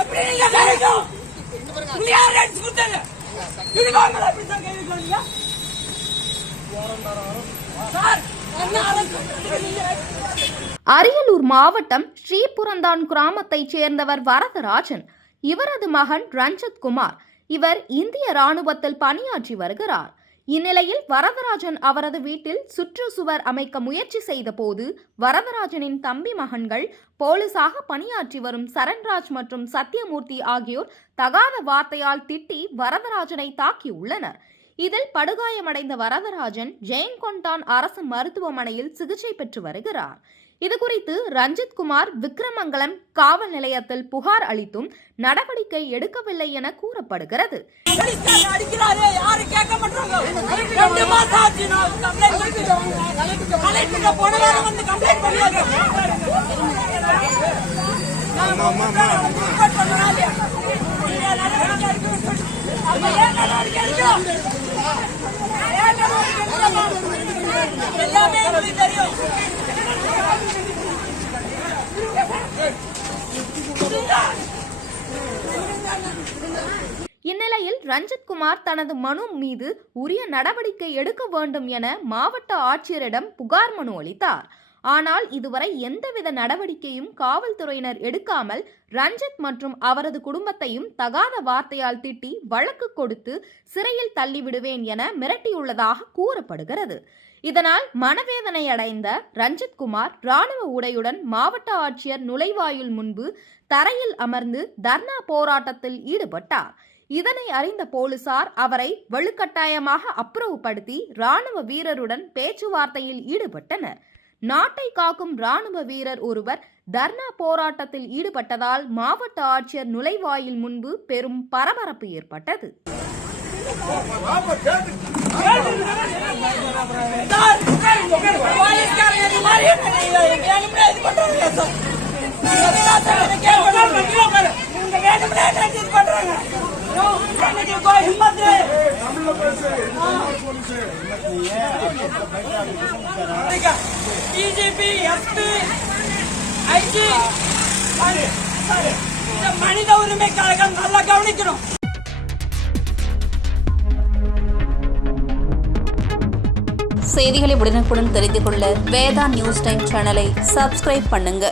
எப்படி நீங்க கேட்கும்? நீங்க யார் ரைட்ஸ் கொடுத்தீங்க? இது வாங்கல அப்படி தான் கேக்குறீங்க. சார் அரியலூர் மாவட்டம் ஸ்ரீபுரந்தான் கிராமத்தைச் சேர்ந்தவர் வரதராஜன். இவரது மகன் ரஞ்சித் குமார். இவர் இந்திய ராணுவத்தில் பணியாற்றி வருகிறார். இந்நிலையில் வரதராஜன் அவரது வீட்டில் சுற்றுச்சுவர் அமைக்க முயற்சி செய்த போது வரதராஜனின் தம்பி மகன்கள் போலீசாக பணியாற்றி வரும் சரண்ராஜ் மற்றும் சத்யமூர்த்தி ஆகியோர் தகாத வார்த்தையால் திட்டி வரதராஜனை தாக்கியுள்ளனர். இதில் படுகாயமடைந்த வரதராஜன் ஜெயங்கொண்டான் அரசு மருத்துவமனையில் சிகிச்சை பெற்று வருகிறார். இதுகுறித்து ரஞ்சித் குமார் விக்கிரமங்கலம் காவல் நிலையத்தில் புகார் அளித்தும் நடவடிக்கை எடுக்கவில்லை என கூறப்படுகிறது. இந்நிலையில் ரஞ்சித் குமார் தனது மனு மீது உரிய நடவடிக்கை எடுக்க வேண்டும் என மாவட்ட ஆட்சியரிடம் புகார் மனு அளித்தார். ஆனால் இதுவரை எந்தவித நடவடிக்கையும் காவல்துறையினர் எடுக்காமல் ரஞ்சித் மற்றும் அவரது குடும்பத்தையும் தகாத வார்த்தையால் திட்டி வழக்கு கொடுத்து சிறையில் தள்ளிவிடுவேன் என மிரட்டியுள்ளதாக கூறப்படுகிறது. இதனால் மனவேதனை அடைந்த ரஞ்சித் குமார் ராணுவ உடையுடன் மாவட்ட ஆட்சியர் நுழைவாயில் முன்பு தரையில் அமர்ந்து தர்ணா போராட்டத்தில் ஈடுபட்டார். இதனை அறிந்த போலீசார் அவரை வலுக்கட்டாயமாக அப்புறப்படுத்தி ராணுவ வீரருடன் பேச்சுவார்த்தையில் ஈடுபட்டனர். நாட்டை காக்கும் ராணுவ வீரர் ஒருவர் தர்ணா போராட்டத்தில் ஈடுபட்டதால் மாவட்ட ஆட்சியர் நுழைவாயில் முன்பு பெரும் பரபரப்பு ஏற்பட்டது. பிஜேபி எஸ்பி ஐஜி மனித உரிமை கழகம் நல்லா கவனிக்கணும். செய்திகளை உடனுக்குடன் தெரிந்து கொள்ள வேதா நியூஸ் டைம் சேனலை சப்ஸ்கிரைப் பண்ணுங்க.